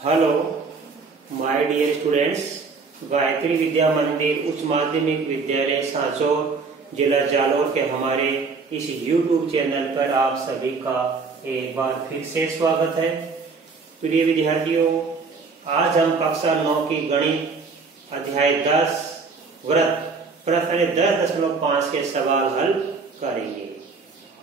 Hello my dear students, Gayatri Vidya Mandir उच्च माध्यमिक विद्यालय सांचौर जिला जालौर के हमारे इस YouTube चैनल पर आप सभी का एक बार फिर से स्वागत है। प्रिय विद्यार्थियों, आज हम कक्षा 9 की गणित अध्याय 10 व्रत प्रश्न 10.5 के सवाल हल करेंगे।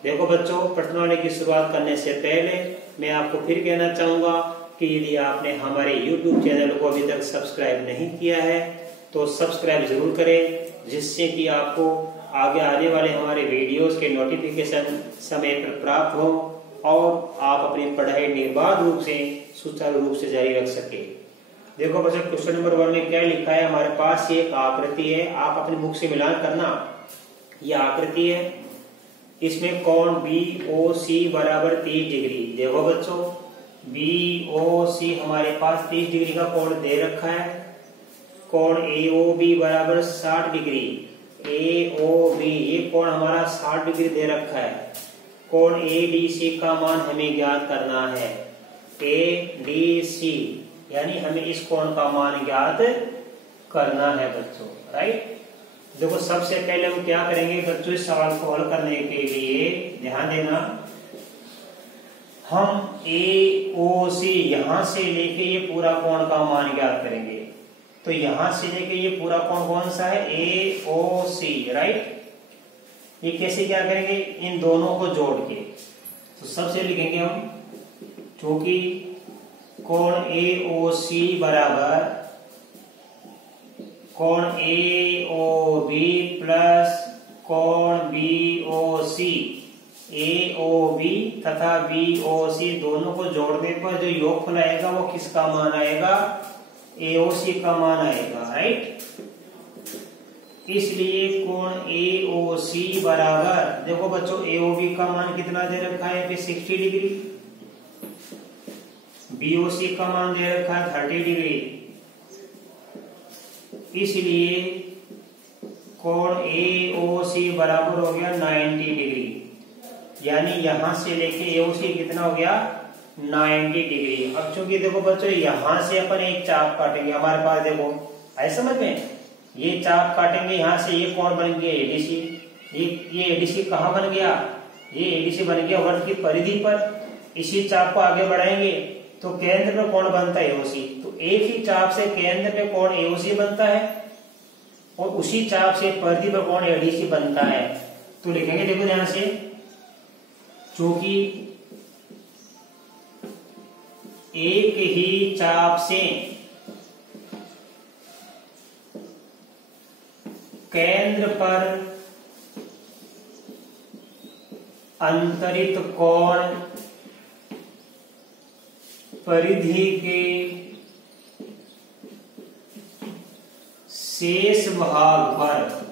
देखो बच्चों, प्रश्नावली की शुरुआत करने से पहले मैं आपको फिर कहना चाहूंगा कि यदि आपने हमारे YouTube चैनल को अभी तक सब्सक्राइब नहीं किया है तो सब्सक्राइब जरूर करें, जिससे कि आपको आगे आने वाले हमारे वीडियोस के नोटिफिकेशन समय पर प्राप्त हो और आप अपनी पढ़ाई निर्बाध रूप से सुचारू रूप से जारी रख सके। देखो बच्चों, क्वेश्चन नंबर 1 में क्या लिखा है। हमारे पास ये एक आकृति है, आप अपनी बुक से मिलान करना। ये आकृति है, इसमें कोण BOC बराबर 30 डिग्री। देखो बच्चों, BOC हमारे पास 30 डिग्री का कोण दे रखा है। कोण AOB बराबर 60 डिग्री। AOB ये कोण हमारा 60 डिग्री दे रखा है। कोण ADC का मान हमें ज्ञात करना है। ADC यानी हमें इस कोण का मान ज्ञात करना है बच्चों, राइट। देखो, सबसे पहले हम क्या करेंगे बच्चों, इस सवाल को हल करने के लिए ध्यान देना, हम AOC यहां से लेके ये पूरा कोण का मान ज्ञात करेंगे। तो यहां से लेके ये पूरा कोण कौन सा है, AOC, राइट। ये कैसे क्या करेंगे, इन दोनों को जोड़ के। तो सबसे लिखेंगे हम, क्योंकि कोण AOC बराबर कोण AOB प्लस कोण BOC। AOB तथा BOC दोनों को जोड़ने पर जो योगफल आएगा वो किसका मान आएगा, AOC का मान आएगा, राइट। इसलिए कोण AOC बराबर, देखो बच्चों, AOB का मान कितना दे रखा है, 60 डिग्री। BOC का मान दे रखा है 30 डिग्री। इसलिए कोण AOC बराबर हो गया 90 डिग्री। यानी यहां से लेके AOC कितना हो गया, 90 डिग्री। अब चूंकि देखो बच्चों, यहां से अपन एक चाप काटेंगे। हमारे पास देखो, ऐसे समझ में, ये चाप काटेंगे, यहां से ये कोण बन गया ADC। ये ADC कहां बन गया, ये ADC बन गया वृत्त की परिधि पर। इसी चाप को आगे बढ़ाएंगे तो केंद्र पे कोण बनता है AOC। तो एक ही चाप से केंद्र पे कोण AOC बनता है और उसी चाप से परिधि पर कोण ADC बनता है। तो लिखेंगे, देखो ध्यान से, चूंकि एक ही चाप से केंद्र पर अंतरित कोण परिधि के शेष भाग पर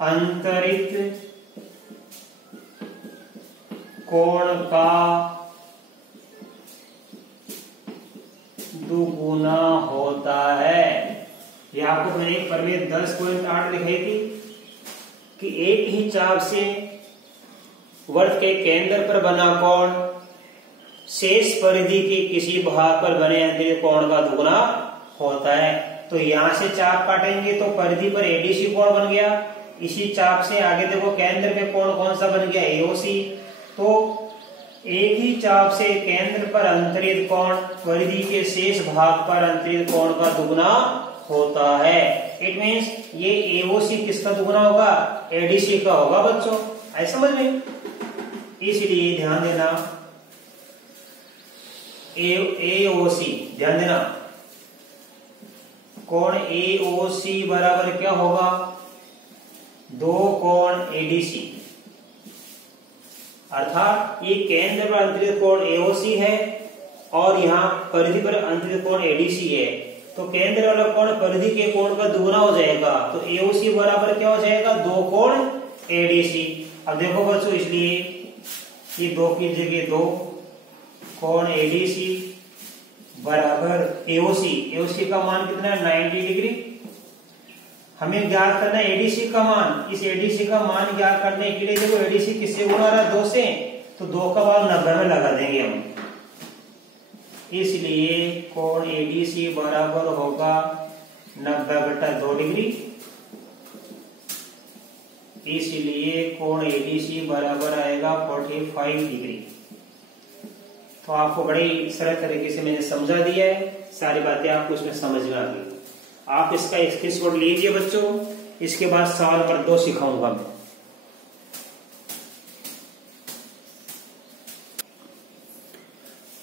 अंतरित कोण का दुगुना होता है। ये आपको मैंने प्रमेय 10.8 लिखाई थी कि एक ही चाप से वृत्त के केंद्र पर बना कोण शेष परिधि के किसी भाग पर बने अंतरित कोण का दुगुना होता है। तो यहां से चाप काटेंगे तो परिधि पर ADC कोण बन गया। इसी चाप से आगे देखो, केंद्र पे कोण कौन सा बन गया, AOC। तो एक ही चाप से केंद्र पर अंतरित कोण परिधि के शेष भाग पर अंतरित कोण का दुगुना होता है। इट मीन्स ये AOC किसका दुगुना होगा, ADC का होगा बच्चों, ऐसा समझ में। इसलिए ध्यान देना, AOC ध्यान देना, कोण AOC बराबर क्या होगा, 2 कोण ADC। अर्थात ये केंद्र पर अंतरित कोण AOC है और यहाँ परिधि पर अंतरित कोण ADC है। तो केंद्र वाला कोण परिधि के कोण का दुगुना हो जाएगा। तो AOC बराबर क्या हो जाएगा, 2 कोण ADC। अब देखो बच्चों, इसलिए ये 2 की जगह 2 कोण ADC बराबर AOC का मान कितना है, 90 डिग्री। हमें ज्ञात करना है एडीसी का मान। इस एडीसी का मान ज्ञात करने के लिए देखो एडीसी किससे गुणा रहा है, 2 से, तो 2 का भाग 90 में लगा देंगे हम। इसलिए कोण एडीसी बराबर होगा 90/2 डिग्री। इसलिए कोण एडीसी बराबर आएगा 45 डिग्री। तो आपको बड़ी सरल तरीके से मैंने समझा दिया है, सारी बातें आपको इसमें समझ में आ गई। आप इसका स्क्रीनशॉट लीजिए बच्चों, इसके बाद सवाल नंबर 2 सिखाऊंगा मैं।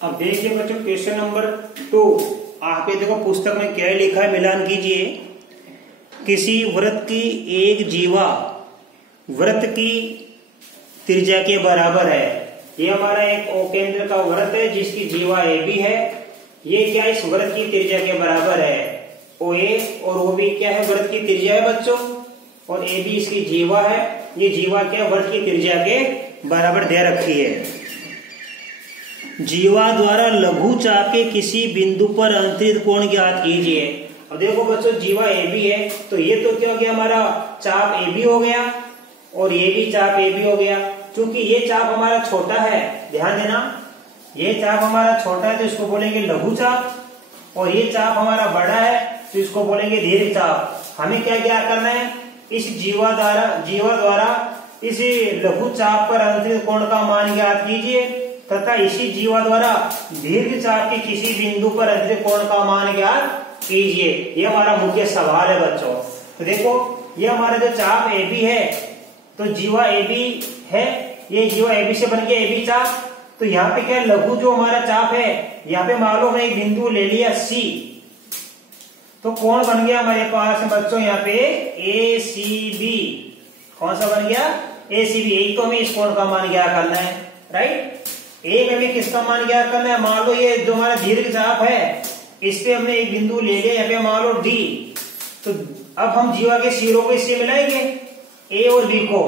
अब देखिए बच्चों क्वेश्चन नंबर 2। आप ये देखो पुस्तक में क्या लिखा है, मिलान कीजिए। किसी वृत्त की एक जीवा वृत्त की त्रिज्या के बराबर है। ये हमारा एक ओ केंद्र का वृत्त है जिसकी जीवा ए बी है। ये क्या इस वृत्त की त्रिज्या के बराबर है। ओ ए और ओ बी क्या है, वृत्त की त्रिज्या है बच्चों, और ए बी इसकी जीवा है। ये जीवा क्या वृत्त की त्रिज्या के बराबर दे रखी है। जीवा द्वारा लघु चाप के किसी बिंदु पर अंतरित कोण ज्ञात कीजिए। अब देखो बच्चों जीवा ए बी है, तो ये तो क्या हो गया, हमारा चाप ए बी हो गया और ये भी चाप ए बी हो गया। क्योंकि ये चाप हमारा छोटा है, ध्यान देना, ये चाप हमारा छोटा है तो इसको बोलेंगे लघु चाप, और ये चाप हमारा बड़ा है तो इसको बोलेंगे दीर्घ चाप। हमें क्या ज्ञात करना है, इस जीवा द्वारा इस लघु चाप पर अंतरित कोण का मान ज्ञात कीजिए तथा इसी जीवा द्वारा दीर्घ चाप के किसी बिंदु पर अंतरित कोण का मान ज्ञात कीजिए। ये हमारा मुख्य सवाल है बच्चों। तो देखो ये हमारा जो चाप ए बी है, तो जीवा ए बी है, ये जीवा ए बी से बन गया ए बी चाप। तो यहाँ पे क्या लघु जो हमारा चाप है, यहाँ पे मान लो मैं एक बिंदु ले लिया सी, तो कोण बन गया हमारे पास बच्चों यहाँ पे ए सी बी। कौन सा बन गया, ए सी बी। एक तो हमें इस कोण का मान ज्ञात करना है, राइट। एक हमें किसका मान ज्ञात करना है, मान लो ये जो हमारा दीर्घ चाप है, इस पे हमने एक बिंदु ले लिया, यहाँ पे मान लो डी। तो अब हम जीवा के सिरों को इससे मिलाएंगे, ए और बी को।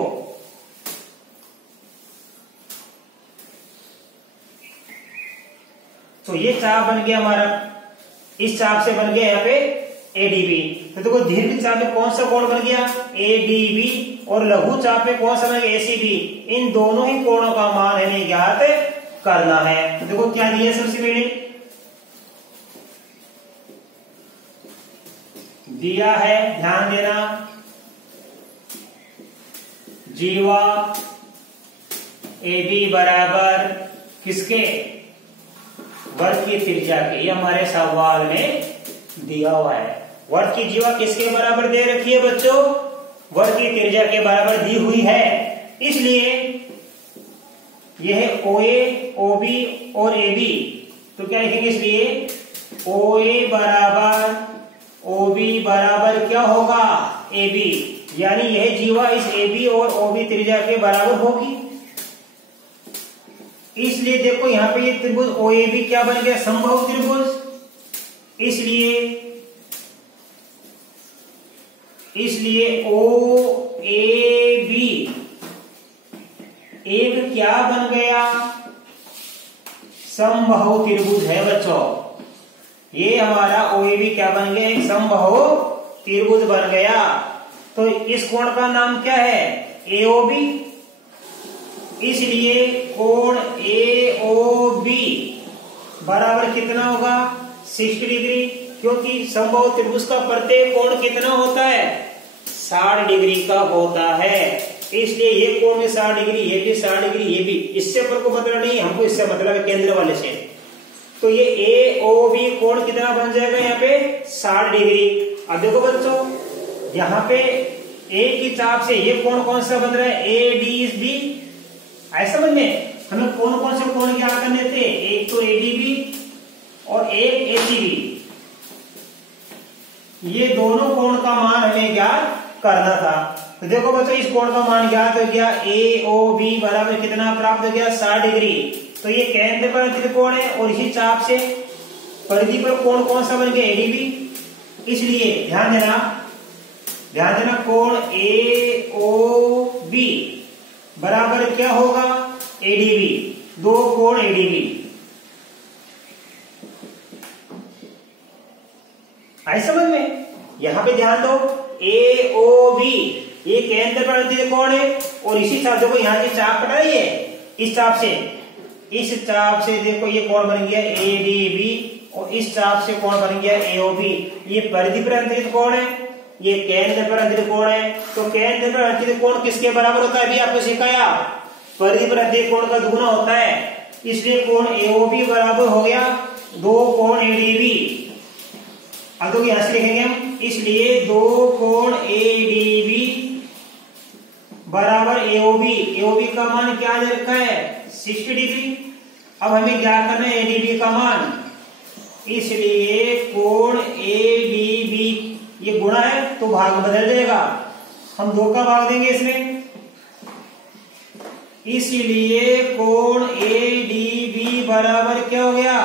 तो ये चाप बन गया हमारा, इस चाप से बन गया यहाँ पे एडीबी। तो देखो दीर्घ चाप में कौन सा कोण बन गया, एडीबी, और लघु चाप में कौन सा बन गया, एसीबी। इन दोनों ही कोणों का मान हमें ज्ञात करना है। तो देखो क्या दिया सबसे पहले, दिया है, ध्यान देना, जीवा ए बी बराबर किसके, वर्ग की त्रिज्या के। ये हमारे सवाल में दिया हुआ है। वर्ग की जीवा किसके बराबर दे रखी है बच्चों, वर्ग की त्रिज्या के बराबर दी हुई है। इसलिए यह ओ ए, ओ बी और ए बी, तो क्या लिखेंगे, इसलिए ओ ए बराबर ओ बी बराबर क्या होगा, ए बी। यानी यह जीवा इस ए बी और ओ बी त्रिज्या के बराबर होगी। इसलिए देखो यहाँ पे ये त्रिभुज ओ ए बी क्या बन गया, समबाहु त्रिभुज। इसलिए ओ ए बी एक क्या बन गया, समबाहु त्रिभुज है बच्चों। ये हमारा ओ ए बी क्या बन गया, एक समबाहु त्रिभुज बन गया। तो इस कोण का नाम क्या है, ए ओ बी। इसलिए कोण ए ओ बी बराबर कितना होगा, 60 डिग्री। क्योंकि समबाहु त्रिभुज का प्रत्येक कोण कितना होता है, 60 डिग्री का होता है। इसलिए ये कोण 60 डिग्री, ये भी 60 डिग्री, ये भी। इससे पर को मतलब नहीं, हमको इससे मतलब है केंद्र वाले से। तो ये ए ओ बी कोण कितना बन जाएगा यहाँ पे, 60 डिग्री। अब देखो बच्चों यहाँ पे ए की चाप से ये कोण कौन सा बन रहा है, ए डी बी। ऐसा समझ में, हमें कौन से कोण क्या करने थे, एक तो एडीबी और एक एसीबी। ये दोनों कोण का मान हमें ज्ञात करना था। तो देखो बच्चों इस कोण का मान ज्ञात हो गया, ए ओ बी बराबर कितना प्राप्त हो गया, 60 डिग्री। तो ये केंद्र पर त्रिकोण है और इसी चाप से परिधि पर कोण कौन सा बन गया, एडीबी। इसलिए ध्यान देना कोण ए ओ बी बराबर क्या होगा, एडीबी। दो कोण एडीबी। आई समझ में, यहां पे ध्यान दो, ए ओ बी ये केंद्र पर त्रिकोण है और इसी चाप, देखो यहाँ की चाप कटाई है, इस चाप से देखो ये कोण बन गया एडीबी, और इस चाप से कोण बन गया एओबी। ये परिधि पर अंतरित कोण है, ये केंद्र पर अंतरित कोण है। तो केंद्र पर अंतरित कोण किसके बराबर होता है? अभी आपको सिखाया, परिधि पर अंतरित कोण का दुगुना होता है। इसलिए कोण एओबी बराबर हो गया 2 कोण एडीबी। अब तो यहां से लिखेंगे हम, इसलिए 2 कोण एडीबी बराबर एओबी। एओबी का मान क्या दे रखा है? 60 डिग्री। अब हमें क्या करना है? एडीबी का मान। इसलिए कोण एडीबी, ये गुणा है तो भाग बदल जाएगा, हम 2 का भाग देंगे इसमें। इसलिए कोण एडीबी बराबर क्या हो गया?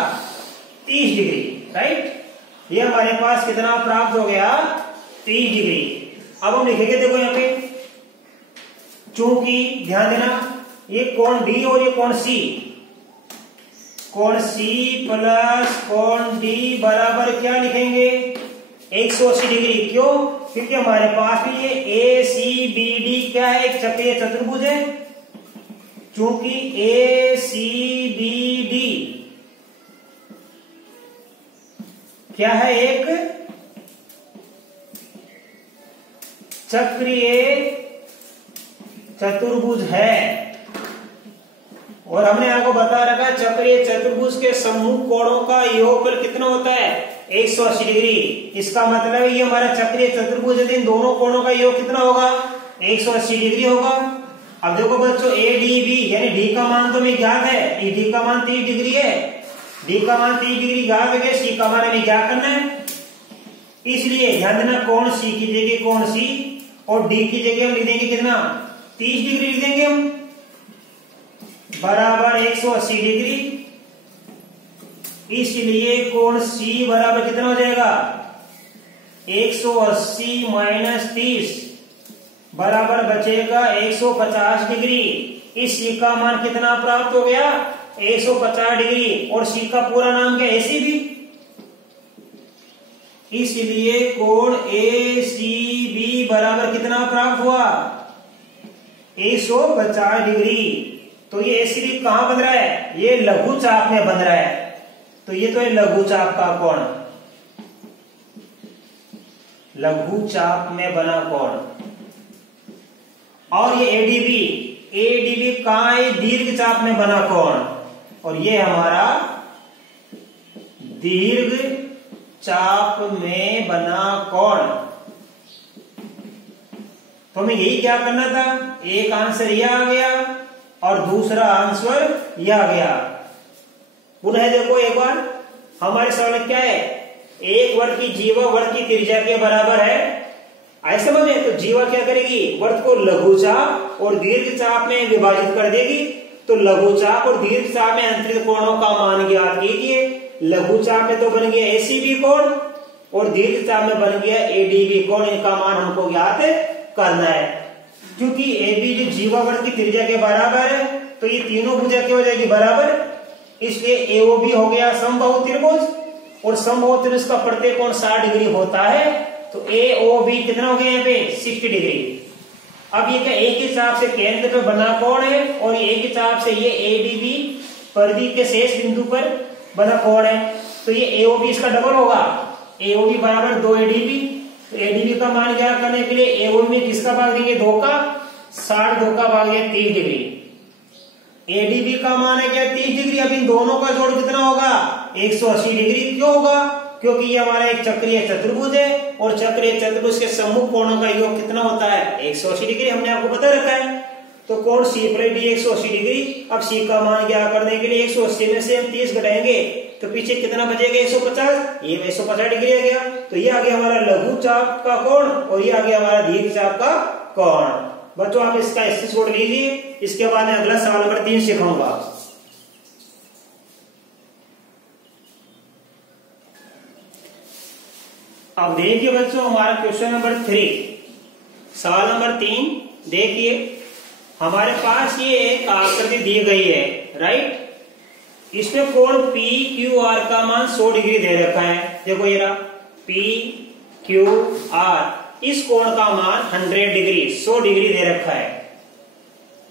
30 डिग्री, राइट। ये हमारे पास कितना प्राप्त हो गया? 30 डिग्री। अब हम लिखेंगे, देखो यहाँ पे, चूंकि ध्यान देना ये कोण डी और ये कोण सी, कोण सी प्लस कोण डी बराबर क्या लिखेंगे? 180 डिग्री। क्यों? क्योंकि हमारे पास भी ये ए सी बी डी क्या है? एक चक्रीय चतुर्भुज है। चूंकि ए सी बी डी क्या है? एक चक्रीय चतुर्भुज है। और हमने आपको बता रखा है चक्रीय चतुर्भुज के सम्मुख कोणों का योगफल कितना होता है? 180 डिग्री। इसका मतलब है ये हमारा चक्रीय चतुर्भुज है, इन दोनों कोणों का योग कितना होगा? 180 डिग्री होगा। अब देखो बच्चों, ए डी बी यानी डी का मान तो हमें ज्ञात है, डी का मान 30 डिग्री है, डी का मान 30 डिग्री ज्ञात है, सी का मान हमें क्या करना है? इसलिए ध्यान देना, कोण सी की जगह कोण सी और डी की जगह हम लिख देंगे कितना? 30 डिग्री लिख देंगे हम, बराबर 180 डिग्री। इसलिए कोण सी बराबर कितना हो जाएगा? 180 माइनस 30 बराबर बचेगा 150 डिग्री। इस सी का मान कितना प्राप्त हो गया? 150 डिग्री। और सी का पूरा नाम क्या? एसी भी। इसलिए कोण ए सी बी बराबर कितना प्राप्त हुआ? 150 डिग्री। तो ये एसीबी कहां बन रहा है? ये लघु चाप में बन रहा है। तो ये तो है लघु चाप का कोण, लघु चाप में बना कोण। और ये एडीबी, एडीबी कहां है? दीर्घ चाप में बना कोण। और ये हमारा दीर्घ चाप में बना कोण। तो हमें यही क्या करना था? एक आंसर यह आ गया और दूसरा आंसर यह आ गया। पुनः देखो एक बार, हमारे सवाल क्या है? एक वर्ग की जीवा वर्ग की त्रिज्या के बराबर है, ऐसे समझे। तो जीवा क्या करेगी? वर्ग को लघु चाप और दीर्घ चाप में विभाजित कर देगी। तो लघु चाप और दीर्घ चाप में अंतरित कोणों का मान ज्ञात कीजिए। लघु चाप में तो बन गया एसीबी कोण और दीर्घ चाप में बन गया एडीबी कोण। इनका मान हमको ज्ञात करना है। क्योंकि एबी जो जीवा वर्ग की त्रिज्या के बराबर है, तो ये तीनों भुजा क्या हो जाएगी? बराबर। इसलिए एओबी हो गया समबाहु त्रिभुज, और समबाहु त्रिभुज का प्रत्येक कोण 60 डिग्री होता है। तो एओबी कितना हो गया? यहाँ पे 60 डिग्री। अब ये क्या एक ही चाप से केंद्र पे बना कोण है, और एक ही चाप से ये एडीबी परिधि के शेष बिंदु पर बना कोण है। तो ये एओबी इसका डबल होगा, एओबी बराबर 2 एडीबी। तो एडीबी का मान क्या करने के लिए एओबी में किसका भाग देंगे? 2 का, 60 2 का भाग है 30 डिग्री। एडीबी का मान है क्या? 30 डिग्री। अब इन दोनों का जोड़ कितना होगा? 180 डिग्री। क्यों होगा? क्योंकि ये हमारा एक चक्रीय चतुर्भुज है, और चक्रीय चतुर्भुज के सम्मुख कोणों का योग कितना होता है? 180 डिग्री। हमने आपको बता रखा है। तो कोण सी पर डी 180 डिग्री। अब सी का मान क्या करने के लिए 180 में से हम 30 घटाएंगे तो पीछे कितना बचेगा? 150। ये 150 डिग्री आ गया। तो ये आ गया हमारा लघु चाप का कोण, और ये आ गया हमारा दीर्घ चाप का कोण। बच्चों आप इसका स्क्रीनशॉट लीजिए। इसके बाद मैं अगला सवाल नंबर 3 सिखाऊंगा। अब देखिए बच्चों, हमारा क्वेश्चन नंबर 3, सवाल नंबर 3 देखिए। हमारे पास ये एक आकृति दी गई है, राइट। इसमें कोण पी क्यू आर का मान 100 डिग्री दे रखा है। देखो ये रहा पी क्यू आर, इस कोण का मान 100 डिग्री 100 डिग्री दे रखा है।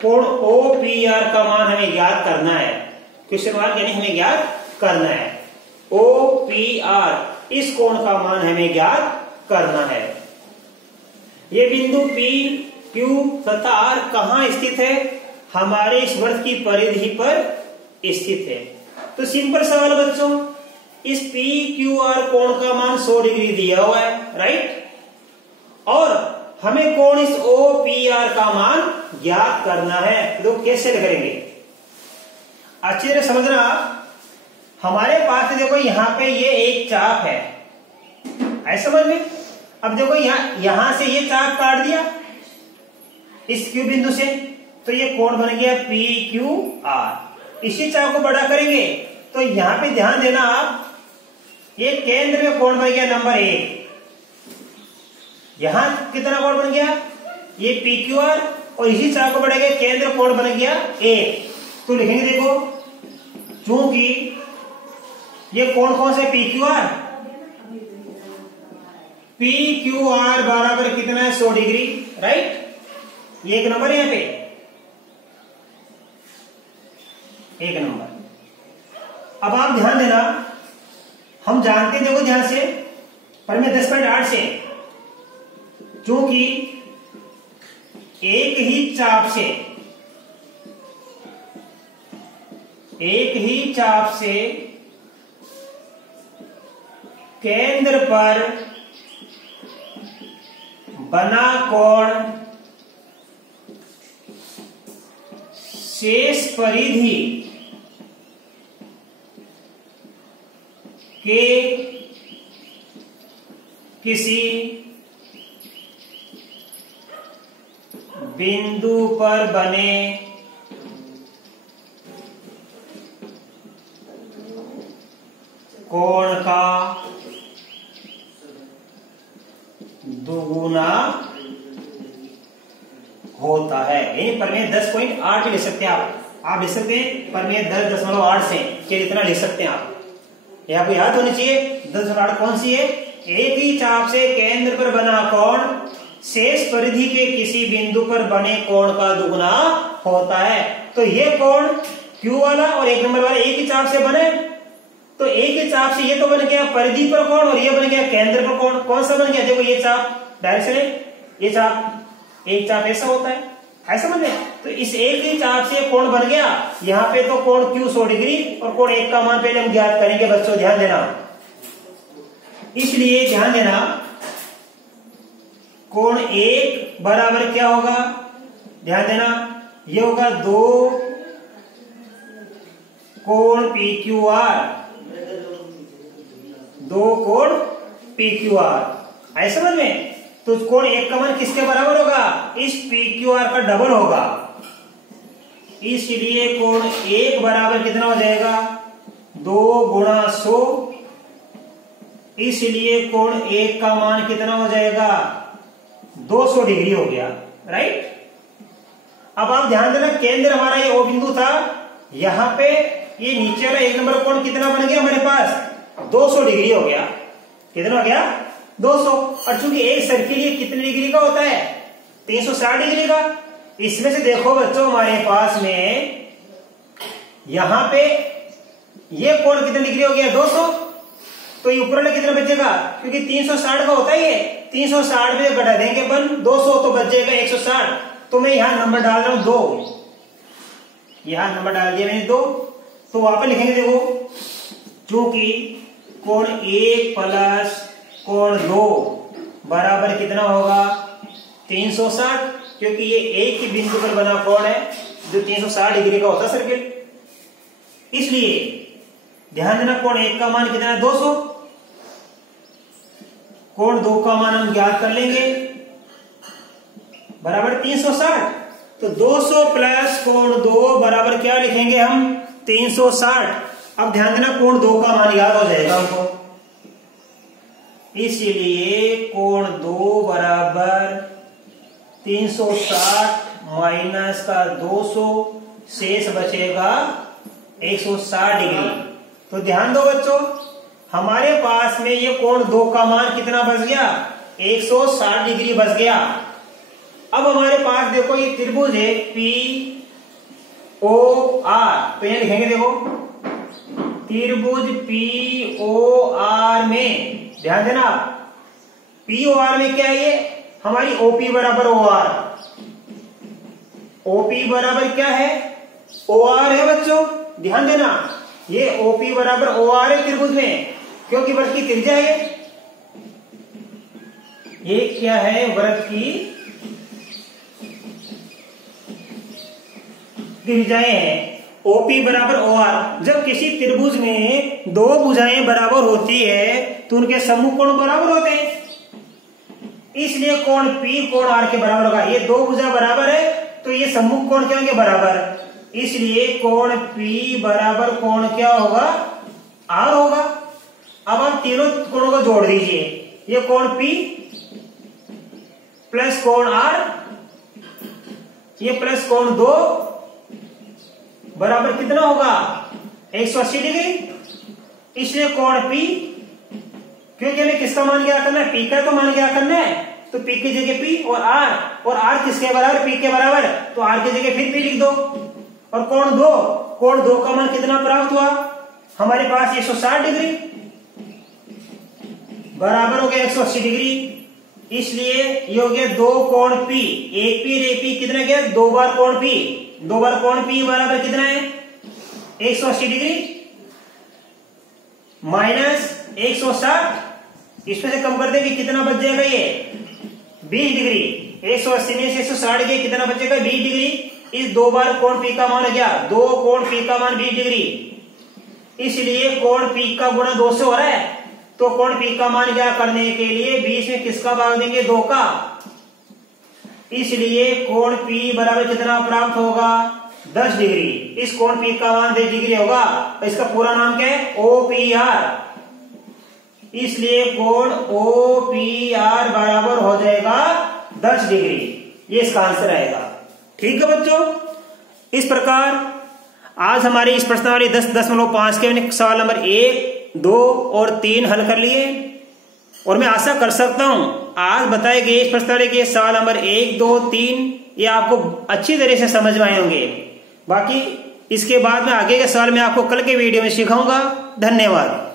कोण OPR का मान हमें ज्ञात करना है। क्वेश्चन मार्क यानी हमें ज्ञात करना है। OPR, इस कोण का मान हमें ज्ञात करना है। ये बिंदु P, Q तथा R कहाँ स्थित है? हमारे इस वृत्त की परिधि पर स्थित है। तो सिंपल सवाल बच्चों, इस PQR कोण का मान 100 डिग्री दिया हुआ है, राइट, और हमें कोण इस OPR का मान ज्ञात करना है। तो कैसे करेंगे? अच्छी तरह समझना। हमारे पास देखो यहां पे ये एक चाप है, ऐसा समझ में। अब देखो यहां से ये चाप काट दिया इस Q बिंदु से, तो ये कोण बन गया PQR। इसी चाप को बड़ा करेंगे तो यहां पे ध्यान देना आप, ये केंद्र में कोण बन गया नंबर 1। यहां कितना कोण बन गया? ये PQR, और इसी चाप को बढ़ेगा केंद्र कोण बन गया 1। तो लिखेंगे देखो, चूंकि ये कोण कौन से PQR, PQR बराबर कितना है? 100 डिग्री, राइट। ये एक नंबर है, यहां पे एक नंबर। अब आप ध्यान देना, हम जानते हैं, देखो ध्यान से, परिमेय 10.8 से, क्योंकि एक ही चाप से केंद्र पर बना कोण शेष परिधि के किसी बिंदु पर बने कोण का दुगुना होता है। यही परिमेय 10.8 लिख सकते हैं आप लिख सकते हैं परिमेय 10.8 से, क्या इतना लिख सकते हैं आप। ये आपको याद होनी चाहिए। 10.8 कौन सी है? एक ही चाप से केंद्र पर बना कोण शेष परिधि के किसी बिंदु पर बने कोण का दुगुना होता है। तो ये कोण Q वाला और एक नंबर वाला एक ही चाप से बने, तो एक ही चाप से ये तो बन गया परिधि पर कोण, और ये बन गया केंद्र पर कोण। कौन सा बन गया? देखो ये चाप डायरेक्शन है, ये चाप, एक चाप ऐसा होता है, ऐसा समझ में। तो इस एक ही चाप से कोण बन गया। यहाँ पे तो कोण Q 100 डिग्री और कोण 1 का मान पहले हम ज्ञात करेंगे बच्चों, ध्यान देना। इसलिए ध्यान देना, कोण 1 बराबर क्या होगा? ध्यान देना, ये होगा 2 कोण PQR, 2 कोण PQR, ऐसा समझ में। तो कोण 1 का मान किसके बराबर होगा? इस PQR का डबल होगा। इसलिए कोण 1 बराबर कितना हो जाएगा? 2 गुणा 100। इसलिए कोण 1 का मान कितना हो जाएगा? 200 डिग्री हो गया, राइट। अब आप ध्यान देना, केंद्र हमारा ये O बिंदु था, यहां पे ये नीचे वाला 1 नंबर कोण कितना बन गया हमारे पास? 200 डिग्री हो गया। कितना हो गया? 200। और चूंकि एक सर्किल ये कितने डिग्री का होता है? 360 डिग्री का। इसमें से देखो बच्चों, हमारे पास में यहां पे ये कोण कितने डिग्री हो गया? 200। तो ये ऊपर वाला कितना बचेगा? क्योंकि 360 का होता है ये, 360 में घटा देंगे अपन 200 तो बच जाएगा 160। तो मैं यहां नंबर डाल रहा हूं 2, यहां नंबर डाल दिया मैंने 2। तो वहां पर लिखेंगे, देखो क्योंकि कोण 1 प्लस कोण 2 बराबर कितना होगा? 360, क्योंकि ये एक ही बिंदु पर बना कोण है जो 360 डिग्री का होता है सर्किल। इसलिए ध्यान देना, कोण 1 का मान कितना है? 200। कोण 2 का मान हम ज्ञात कर लेंगे, बराबर 360। तो 200 प्लस कोण 2 बराबर क्या लिखेंगे हम? 360। अब ध्यान देना, कोण 2 का मान याद हो जाएगा हमको। इसलिए कोण 2 बराबर 360 माइनस का 200, शेष बचेगा 160 डिग्री। तो ध्यान दो बच्चों, हमारे पास में ये कोण 2 का मान कितना बच गया? 160 डिग्री बच गया। अब हमारे पास देखो ये त्रिभुज है पी ओ आर, तो यहां लिखेंगे देखो त्रिभुज पी ओ आर में, ध्यान देना पी ओ आर में क्या है ये हमारी ओपी बराबर ओ आर, ओपी बराबर क्या है ओ आर है बच्चों, ध्यान देना ये ओपी बराबर ओ आर है त्रिभुज में, क्योंकि वर्ग की त्रिज्या है ये क्या है वर्ग की त्रिज्याएं हैं। ओपी बराबर ओ आर, जब किसी त्रिभुज में दो भुजाएं बराबर होती है तो उनके समूह कोण बराबर होते हैं, इसलिए कोण पी कोण आर के बराबर होगा। ये दो भुजा बराबर है तो ये सम्मुख कोण क्या होंगे बराबर, इसलिए कोण पी बराबर कोण क्या होगा आर होगा। अब आप तीनों कोणों को जोड़ दीजिए, ये कोण पी प्लस कोण आर, ये प्लस कोण दो बराबर कितना होगा 180 डिग्री। इसलिए कोण पी, क्योंकि हमें किसका मान क्या करना है पी का तो मान क्या करना है, तो पी की जगह पी और आर किसके बराबर पी के बराबर, तो आर की जगह फिर पी लिख दो। और कोण दो का मान कितना प्राप्त हुआ हमारे पास 160 डिग्री बराबर हो गया 180 डिग्री। इसलिए ये हो गया दो कोण पी, एक पी रे पी कितना गया दो बार कोण पी, दो बार कोण पी बराबर कितना है 180 डिग्री माइनस 160, इसमें से कम कर देंगे कितना बच जाएगा ये 20 डिग्री, 180 में से 160 गया कितना बचेगा 20 डिग्री। इस दो बार कोण पी का मान हो गया, दो कोण पी का मान 20 डिग्री, इसलिए कोण पी का गुणा 2 से हो रहा है, तो कोण पी का मान क्या करने के लिए 20 में किसका भाग देंगे 2 का, इसलिए कोण पी बराबर कितना प्राप्त होगा 10 डिग्री। इस कोण पी का मान 10 डिग्री होगा, तो इसका पूरा नाम क्या है OPR, इसलिए कोण OPR बराबर हो जाएगा 10 डिग्री, ये इसका आंसर आएगा। ठीक है बच्चों, इस प्रकार आज हमारी इस प्रश्नावली 10.5 के सवाल नंबर 1, 2 और 3 हल कर लिए, और मैं आशा कर सकता हूं आज बताए गए इस प्रश्नावली के सवाल नंबर 1, 2, 3 ये आपको अच्छी तरह से समझ में आए होंगे। बाकी इसके बाद में आगे के सवाल मैं आपको कल के वीडियो में सिखाऊंगा। धन्यवाद।